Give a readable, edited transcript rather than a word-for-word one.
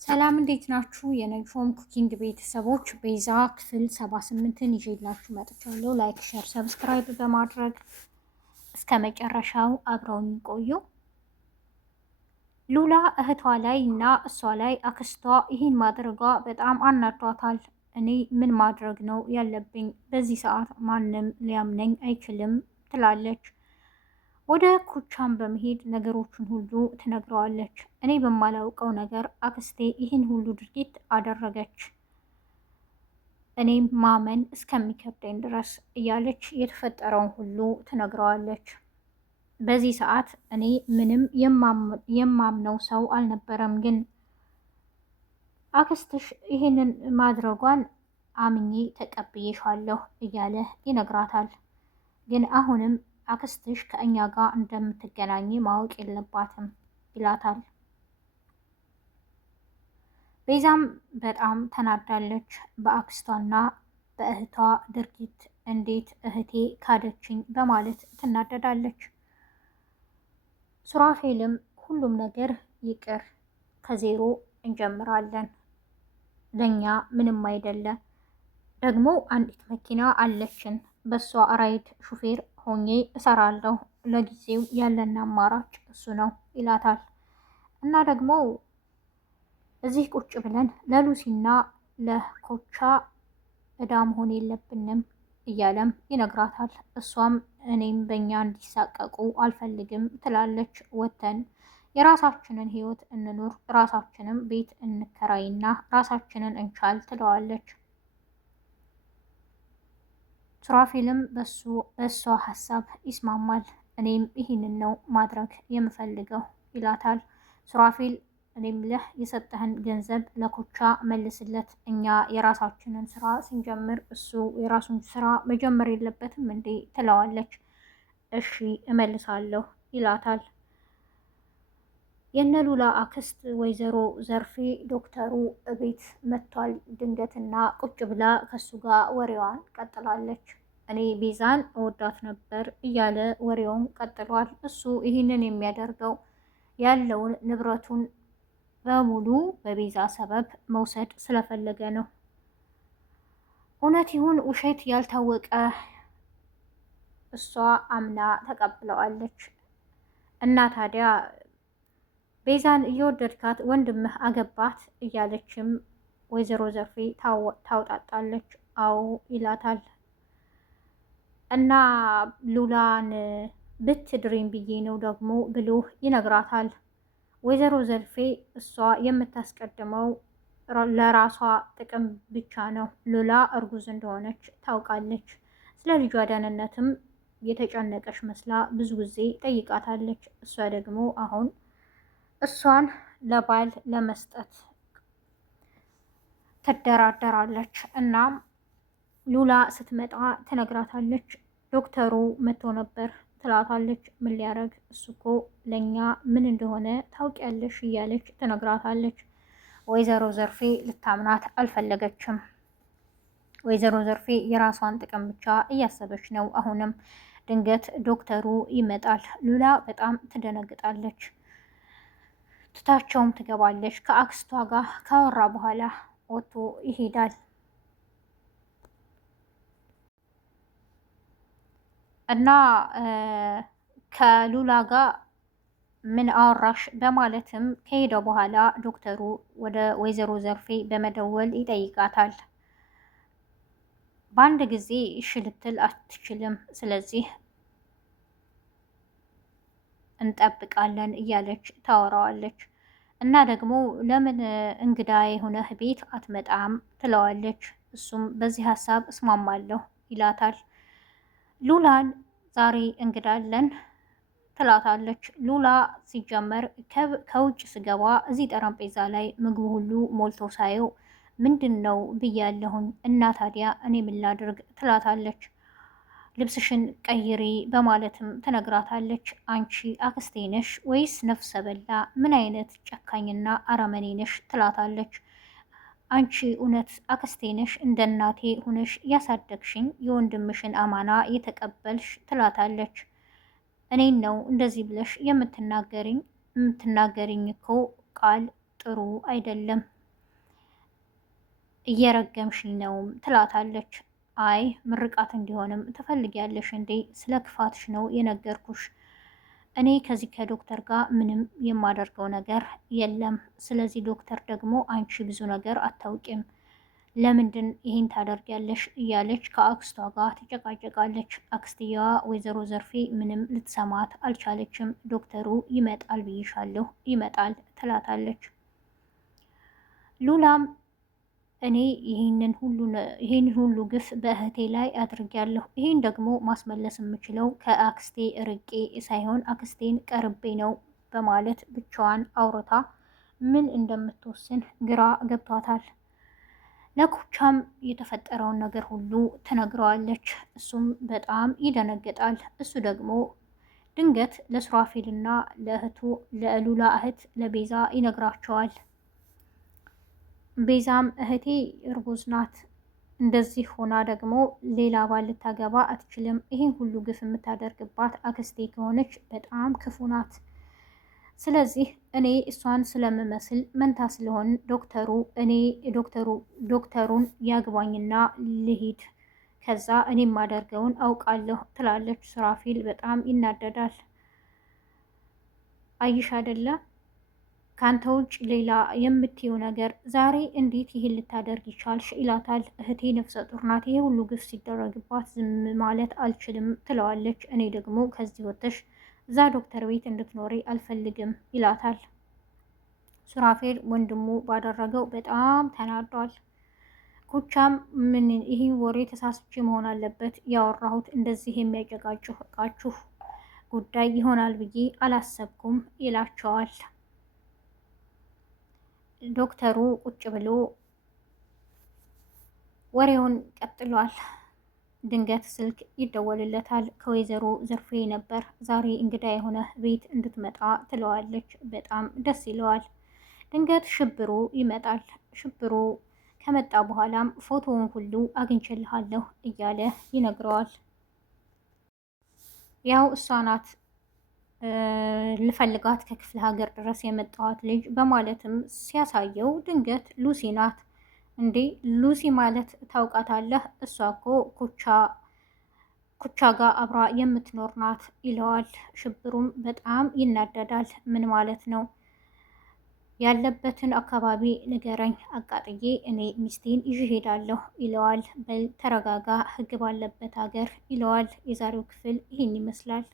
ሰላም እንዴት ናችሁ? የነጆም ኩኪንግ ቤተሰቦች ቤዛ ክፍል 78ን ይዤላችሁ መጥቻለሁ። ላይክ፣ ሼር፣ ሰብስክራይብ በማድረግ እስከ መጨረሻው አብረውን ቆዩ። ሉላ እህቷ ላይ እና እሷ ላይ አክስቷ ይህን ማድረጓ በጣም አናዷታል። እኔ ምን ማድረግ ነው ያለብኝ? በዚህ ሰዓት ማንም ሊያምነኝ አይችልም ትላለች። ወደ ኩቻም በመሄድ ነገሮችን ሁሉ ትነግረዋለች። እኔ በማላውቀው ነገር አክስቴ ይህን ሁሉ ድርጊት አደረገች፣ እኔም ማመን እስከሚከብደኝ ድረስ እያለች የተፈጠረውን ሁሉ ትነግረዋለች። በዚህ ሰዓት እኔ ምንም የማምነው ሰው አልነበረም፣ ግን አክስትሽ ይህንን ማድረጓን አምኜ ተቀብዬሻለሁ እያለ ይነግራታል። ግን አሁንም አክስትሽ ከእኛ ጋር እንደምትገናኝ ማወቅ የለባትም ይላታል። ቤዛም በጣም ተናዳለች በአክስቷና በእህቷ ድርጊት። እንዴት እህቴ ካደችኝ በማለት ትናደዳለች። ሱራፌልም ሁሉም ነገር ይቅር፣ ከዜሮ እንጀምራለን፣ ለእኛ ምንም አይደለም፣ ደግሞ አንዲት መኪና አለችን፣ በሷ ራይድ ሹፌር ሆኜ እሰራለሁ፣ ለጊዜው ያለን አማራጭ እሱ ነው ይላታል። እና ደግሞ እዚህ ቁጭ ብለን ለሉሲና ለኮቻ እዳ መሆን የለብንም እያለም ይነግራታል። እሷም እኔም በእኛ እንዲሳቀቁ አልፈልግም ትላለች። ወተን የራሳችንን ህይወት እንኑር፣ ራሳችንን ቤት እንከራይና ራሳችንን እንቻል ትለዋለች። ሱራፌልም በእሷ ሀሳብ ይስማማል። እኔም ይህንን ነው ማድረግ የምፈልገው ይላታል። ሱራፌል እኔም ልህ የሰጠህን ገንዘብ ለኮቻ መልስለት፣ እኛ የራሳችንን ስራ ስንጀምር እሱ የራሱን ስራ መጀመር የለበትም እንዴ ትለዋለች። እሺ እመልሳለሁ ይላታል። የነሉላ አክስት ወይዘሮ ዘርፌ ዶክተሩ እቤት መጥቷል ድንገትና ቁጭ ብላ ከሱ ጋር ወሬዋን ቀጥላለች። እኔ ቤዛን እወዳት ነበር እያለ ወሬውን ቀጥሏል። እሱ ይህንን የሚያደርገው ያለውን ንብረቱን በሙሉ በቤዛ ሰበብ መውሰድ ስለፈለገ ነው። እውነት ይሁን ውሸት ያልታወቀ እሷ አምና ተቀብለዋለች። እና ታዲያ ቤዛን እየወደድካት ወንድምህ አገባት እያለችም ወይዘሮ ዘርፌ ታውጣጣለች። አዎ ይላታል። እና ሉላን ብትድሪም ብዬ ነው ደግሞ ብሎ ይነግራታል። ወይዘሮ ዘርፌ እሷ የምታስቀድመው ለራሷ ጥቅም ብቻ ነው። ሉላ እርጉዝ እንደሆነች ታውቃለች። ስለ ልጇ ደህንነትም የተጨነቀች መስላ ብዙ ጊዜ ጠይቃታለች። እሷ ደግሞ አሁን እሷን ለባል ለመስጠት ትደራደራለች። እናም ሉላ ስትመጣ ትነግራታለች። ዶክተሩ መጥቶ ነበር ትላታለች። ምን ሊያደርግ? እሱ እኮ ለእኛ ምን እንደሆነ ታውቂያለሽ እያለች ትነግራታለች። ወይዘሮ ዘርፌ ልታምናት አልፈለገችም። ወይዘሮ ዘርፌ የራሷን ጥቅም ብቻ እያሰበች ነው። አሁንም ድንገት ዶክተሩ ይመጣል። ሉላ በጣም ትደነግጣለች። ትታቸውም ትገባለች። ከአክስቷ ጋር ካወራ በኋላ ወጥቶ ይሄዳል። እና ከሉላ ጋር ምን አወራሽ በማለትም ከሄደ በኋላ ዶክተሩ ወደ ወይዘሮ ዘርፌ በመደወል ይጠይቃታል። በአንድ ጊዜ እሺ ልትል አትችልም፣ ስለዚህ እንጠብቃለን እያለች ታወራዋለች። እና ደግሞ ለምን እንግዳ የሆነህ ቤት አትመጣም ትለዋለች። እሱም በዚህ ሀሳብ እስማማለሁ ይላታል። ሉላን ዛሬ እንግዳለን ትላታለች። ሉላ ሲጀመር ከውጭ ስገባ እዚህ ጠረጴዛ ላይ ምግቡ ሁሉ ሞልቶ ሳየው ምንድን ነው ብያለሁኝ እና ታዲያ እኔ ምን ላድርግ ትላታለች። ልብስሽን ቀይሪ በማለትም ትነግራታለች። አንቺ አክስቴ ነሽ ወይስ ነፍሰ በላ? ምን አይነት ጨካኝና አረመኔ ነሽ ትላታለች። አንቺ እውነት አክስቴ ነሽ? እንደ እናቴ ሁነሽ ያሳደግሽኝ የወንድምሽን አማና የተቀበልሽ ትላታለች። እኔን ነው እንደዚህ ብለሽ የምትናገሪኝ እኮ ቃል ጥሩ አይደለም፣ እየረገምሽኝ ነውም ትላታለች። አይ ምርቃት እንዲሆንም ትፈልጊያለሽ እንዴ? ስለ ክፋትሽ ነው የነገርኩሽ። እኔ ከዚህ ከዶክተር ጋር ምንም የማደርገው ነገር የለም። ስለዚህ ዶክተር ደግሞ አንቺ ብዙ ነገር አታውቂም፣ ለምንድን ይህን ታደርጊያለሽ? እያለች ከአክስቷ ጋር ትጨቃጨቃለች። አክስትየዋ ወይዘሮ ዘርፌ ምንም ልትሰማት አልቻለችም። ዶክተሩ ይመጣል ብይሻለሁ፣ ይመጣል ትላታለች። ሉላም እኔ ይህን ሁሉ ግፍ በእህቴ ላይ አድርጊያለሁ። ይህን ደግሞ ማስመለስ የምችለው ከአክስቴ ርቄ ሳይሆን አክስቴን ቀርቤ ነው በማለት ብቻዋን አውርታ ምን እንደምትወስን ግራ ገብቷታል። ለኩቻም የተፈጠረውን ነገር ሁሉ ትነግረዋለች። እሱም በጣም ይደነግጣል። እሱ ደግሞ ድንገት ለሱራፌልና ለሉላ እህት ለቤዛ ይነግራቸዋል። ቤዛም እህቴ እርጉዝ ናት፣ እንደዚህ ሆና ደግሞ ሌላ ባል ልታገባ አትችልም። ይህን ሁሉ ግፍ የምታደርግባት አክስቴ ከሆነች በጣም ክፉ ናት። ስለዚህ እኔ እሷን ስለምመስል መንታ ስለሆን ዶክተሩን ያግባኝና ልሂድ፣ ከዛ እኔ የማደርገውን አውቃለሁ ትላለች። ሱራፌል በጣም ይናደዳል። አይሽ አይደለ ካንተ ውጭ ሌላ የምትይው ነገር ዛሬ እንዴት ይህን ልታደርግ ይቻልሽ? ይላታል። እህቴ ነፍሰ ጡር ናት፣ ይሄ ሁሉ ግፍ ሲደረግባት ዝም ማለት አልችልም ትለዋለች። እኔ ደግሞ ከዚህ ወጥተሽ እዛ ዶክተር ቤት እንድትኖሪ አልፈልግም ይላታል። ሱራፌል ወንድሙ ባደረገው በጣም ተናዷል። ኩቻም ምን ይህ ወሬ ተሳስቼ መሆን አለበት ያወራሁት፣ እንደዚህ የሚያጨቃጭቃችሁ ጉዳይ ይሆናል ብዬ አላሰብኩም ይላቸዋል። ዶክተሩ ቁጭ ብሎ ወሬውን ቀጥሏል። ድንገት ስልክ ይደወልለታል። ከወይዘሮ ዘርፌ ነበር። ዛሬ እንግዳ የሆነ ቤት እንድትመጣ ትለዋለች። በጣም ደስ ይለዋል። ድንገት ሽብሩ ይመጣል። ሽብሩ ከመጣ በኋላም ፎቶውን ሁሉ አግኝቼልሃለሁ እያለ ይነግረዋል። ያው እሷ ናት ልፈልጋት ከክፍለ ሀገር ድረስ የመጣኋት ልጅ በማለትም ሲያሳየው ድንገት ሉሲ ናት። እንዴ ሉሲ ማለት ታውቃታለህ? እሷ እኮ ኩቻ ጋር አብራ የምትኖር ናት ይለዋል። ሽብሩም በጣም ይናደዳል። ምን ማለት ነው? ያለበትን አካባቢ ንገረኝ፣ አቃጥዬ እኔ ሚስቴን ይዤ ሄዳለሁ ይለዋል። በል ተረጋጋ፣ ህግ ባለበት ሀገር ይለዋል። የዛሬው ክፍል ይህን ይመስላል።